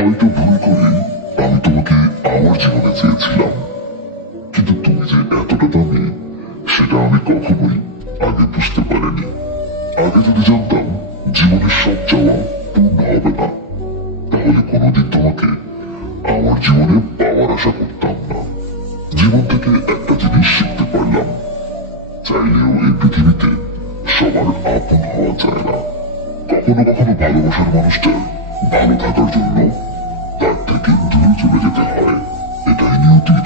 হয়তো ভুল করে আমি তোমাকে আমার জীবনে চেয়েছিলাম, কিন্তু তুমি যে এতটা দামি সেটা আমি কখনোই আগে বুঝতে পারিনি। আগে যদি জানতাম জীবনের সব চাওয়া পূর্ণ হবে না, তাহলে কোনোদিন তোমাকে আমার জীবনে পাওয়ার আশা করতাম না। জীবন থেকে একটা জিনিস শিখতে পারলাম, চাইলেও এই পৃথিবীতে সবার আপন হওয়া যায় না। কখনো কখনো ভালোবাসার মানুষটা ভালো থাকার জন্য তার থেকে দূরে চলে যেতে হয়। এটাই নিয়তির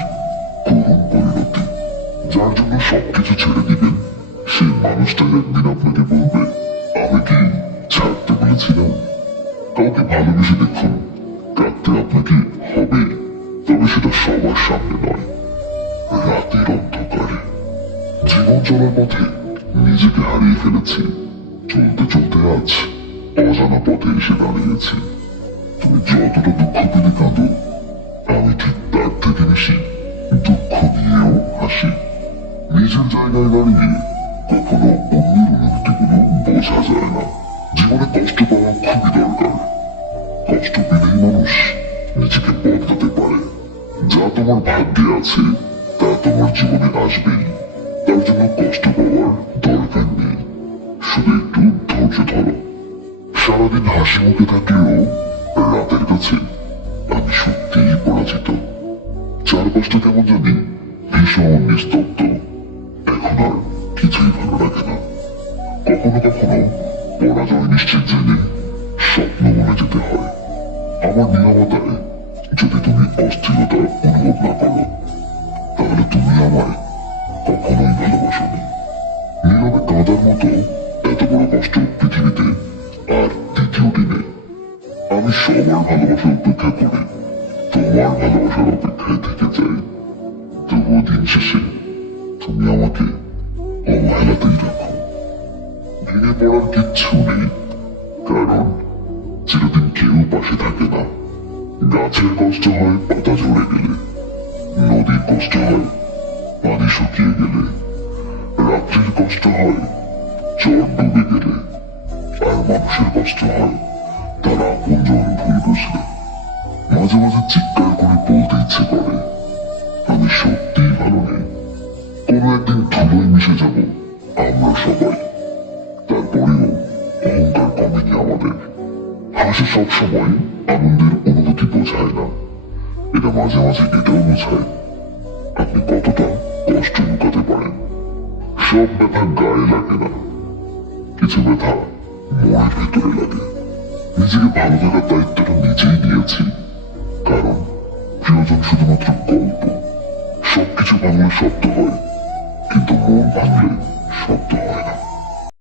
করুণ পরিণতি। যার জন্য সবকিছু ছেড়ে দিবেন, সেই মানুষটা একদিন আপনাকে বলবে, আমি কি ছাড়তে বলেছিলাম? কাউকে ভালোবেসে দেখুন, কাঁদতে আপনাকে হবে, তবে সেটা সবার সামনে নয়, রাতের অন্ধকারে। জীবন চলার পথে নিজেকে হারিয়ে ফেলেছি, চলতে চলতে আজ অজানা পথে এসে দাঁড়িয়েছি। তুমি যতটা দুঃখ পেলে কাঁদো, আমি ঠিক তার থেকে বেশি দুঃখ নিয়েও হাসি। নিজের জায়গায় দাঁড়িয়ে কখনো অন্যের অনুভূতিগুলো বোঝা যায় না। জীবনে কষ্ট পাওয়া খুবই দরকার। কষ্ট পেলেই মানুষ নিজেকে বদলাতে পারে। যা তোমার ভাগ্যে আছে তা তোমার জীবনে আসবেই। তার জন্য কষ্ট পাওয়ার দরকার নেই, শুধু একটু ধৈর্য ধরো। সারাদিন হাসি মুখে থাকলেও রাতের কাছে আমি সত্যিই পরাজিত। চারপাশটা কেমন জানি ভীষণ নিস্তব্ধ। এখন আর কিছুই ভালো লাগে না। কখনো কখনো পরাজয় নিশ্চিত জেনে স্বপ্ন মনে যেতে হয়। আমার নিরবতায় যদি তুমি অস্থিরতা অনুভব না করো, তাহলে তুমি আমায় কখনোই ভালোবাসোনি। নীরবে কাঁদার মতো এত বড় কষ্ট পৃথিবীতে আর দ্বিতীয়টি নেই। আমি সবার ভালোবাসার উপেক্ষা করে তোমার ভালোবাসার অপেক্ষায় থেকে যাই। তবুও দিন শেষে তুমি আমাকে অবহেলাতেই রাখো। ভেঙে পড়ার কিচ্ছু নেই, কারণ চিরদিন কেউ পাশে থাকে না। গাছের কষ্ট হয় পাতা ঝরে গেলে, নদীর কষ্ট হয় পানি শুকিয়ে গেলে, রাত্রির কষ্ট হয় চর ডুবে গেলে, আর মানুষের কষ্ট হয় তার আপনজন ভুল বুঝলে। মাঝে মাঝে চিৎকার করে বলতে ইচ্ছে করে, আমি সত্যিই ভালো নেই। কোনো একদিন ধুলোয় মিশে যাব আমরা সবাই। তারপরেও অহংকার কমেনি আমাদের। হাসি সবসময় আনন্দের অনুভূতি বোঝায় না, এটা মাঝে মাঝে এটাও বোঝায় আপনি কতটা কষ্ট লুকাতে পারেন। সব ব্যথা গায়ে লাগে না, কিছু ব্যথা মনের ভেতরে লাগে। নিজেকে ভালো থাকার দায়িত্বটা নিজেই নিয়েছি, কারণ প্রিয়জন শুধুমাত্র গল্প। সবকিছু ভাঙলে শব্দ হয়, কিন্তু মন ভাঙলে শব্দ হয় না।